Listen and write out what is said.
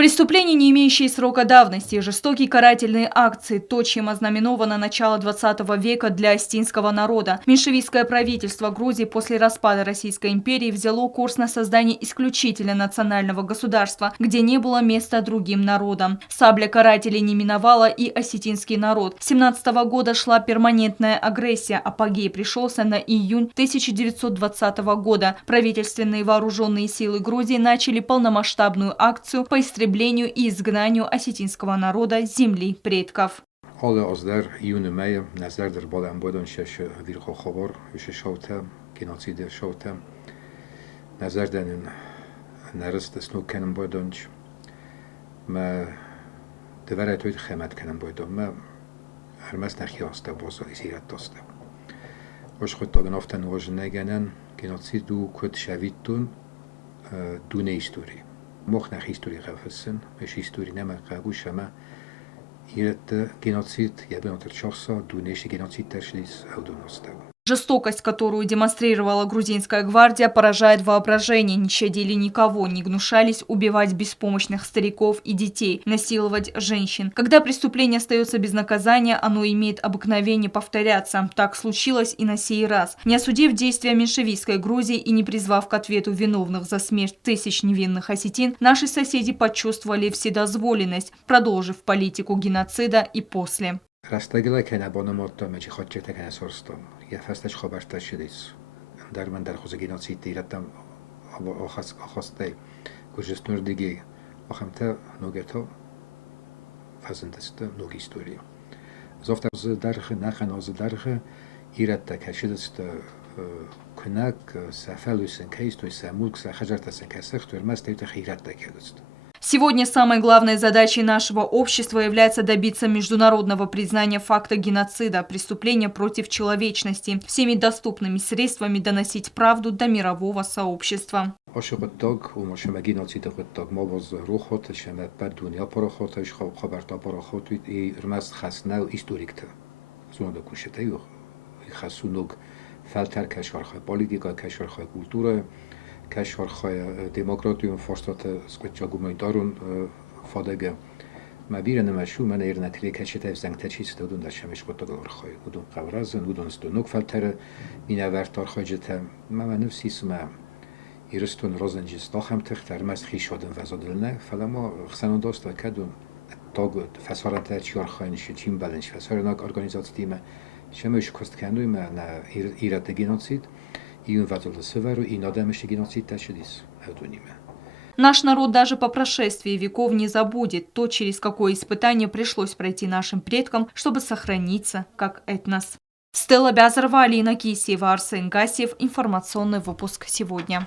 Преступления, не имеющие срока давности, жестокие карательные акции – то, чем ознаменовано начало 20 века для остинского народа. Меньшевистское правительство Грузии после распада Российской империи взяло курс на создание исключительно национального государства, где не было места другим народам. Сабля карателей не миновала и осетинский народ. С 17 года шла перманентная агрессия, апогей пришелся на июнь 1920 года. Правительственные вооруженные силы Грузии начали полномасштабную акцию по истреблению и изгнанию осетинского народа с земли предков. Alle als der iune mei nazar der balan bodon shesh vir khobar sheshauta genocide shauta nazar den narist snu kenen bodonch ma de verat uit khemat kenen bodon ma hermas nakhiasta bozo isirat tosta osh khot tagnaftan wajnaganen genocide u kut shavitun dune histori moch nach histori gafssen mesh histori nema qabushama Ирет геноцид, я бы натерчался, дунейший геноцид тершлис аудоностав. Жестокость, которую демонстрировала грузинская гвардия, поражает воображение. Не щадили никого, не гнушались убивать беспомощных стариков и детей, насиловать женщин. Когда преступление остается без наказания, оно имеет обыкновение повторяться. Так случилось и на сей раз. Не осудив действия меньшевистской Грузии и не призвав к ответу виновных за смерть тысяч невинных осетин, наши соседи почувствовали вседозволенность, продолжив политику геноцида и после. Растагила кенабона мотто мечи хотчета кенасорстом. Я фастач хобарта шидис. Дарман дар хузе геноцид иратам охастай. Кужеснур диги. Охамта ногето фазендеста nog история. Зофта з дархе нахан оз дархе иратта кашидеста кунак сафалусен кейстой самулк сахажартасен касахтур мастейта хиратта кедест. Сегодня самой главной задачей нашего общества является добиться международного признания факта геноцида, преступления против человечности, всеми доступными средствами доносить правду до мирового сообщества. Кашвархай демократиум форстата сквечагумайдарун фадага мабирана машу мана ирнатли кашета зангтачис додун дашамеш котагалархай удун қавразан удун стонук фалтара минавартархаджета мама нфсисма ирстун розанджис тахам тхтар мас хишоден вазадылна фалама хсанон доста кадун тагот фасарата чархайн шитим баланш фасарнак организациима шамеш косткануима на ират геноцид. Наш народ даже по прошествии веков не забудет то, через какое испытание пришлось пройти нашим предкам, чтобы сохраниться как этнос. Стелла Бязарова, Алина Кисеева, Арсен Гасиев. Информационный выпуск сегодня.